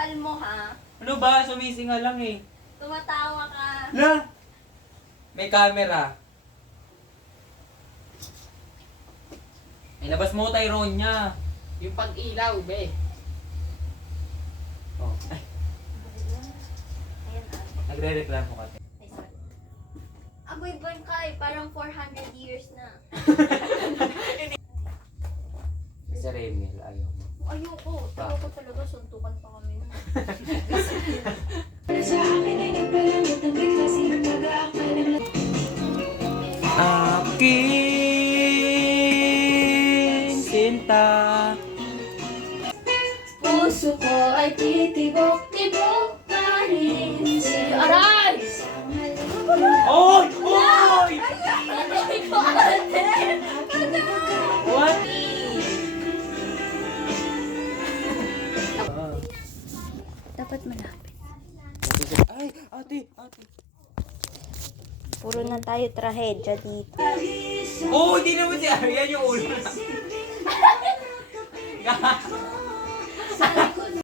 kapal mo, ha? Ano ba? Sumisinga lang eh. Tumatawa ka. La! May camera. Ilabas mo Tyrone niya. Yung pag-ilaw, be. Oh. Ay, Ayan, nagre-reklamo ka. Ay, sorry. Agoy bangkay, parang 400 years na. Si Remel, ayaw mo. Ayoko. Ayoko talaga. Suntukan pa kami nun. Aking sinta. Puso ko ay titibok-tibok pa rin sa'yo. Aray! Oy! Oy! Aray ko, ate! What? Dapat malapit. Ay, ate, ate. Puro na tayo trahedya dito. Oh, hindi naman si Aryan yung ulo na.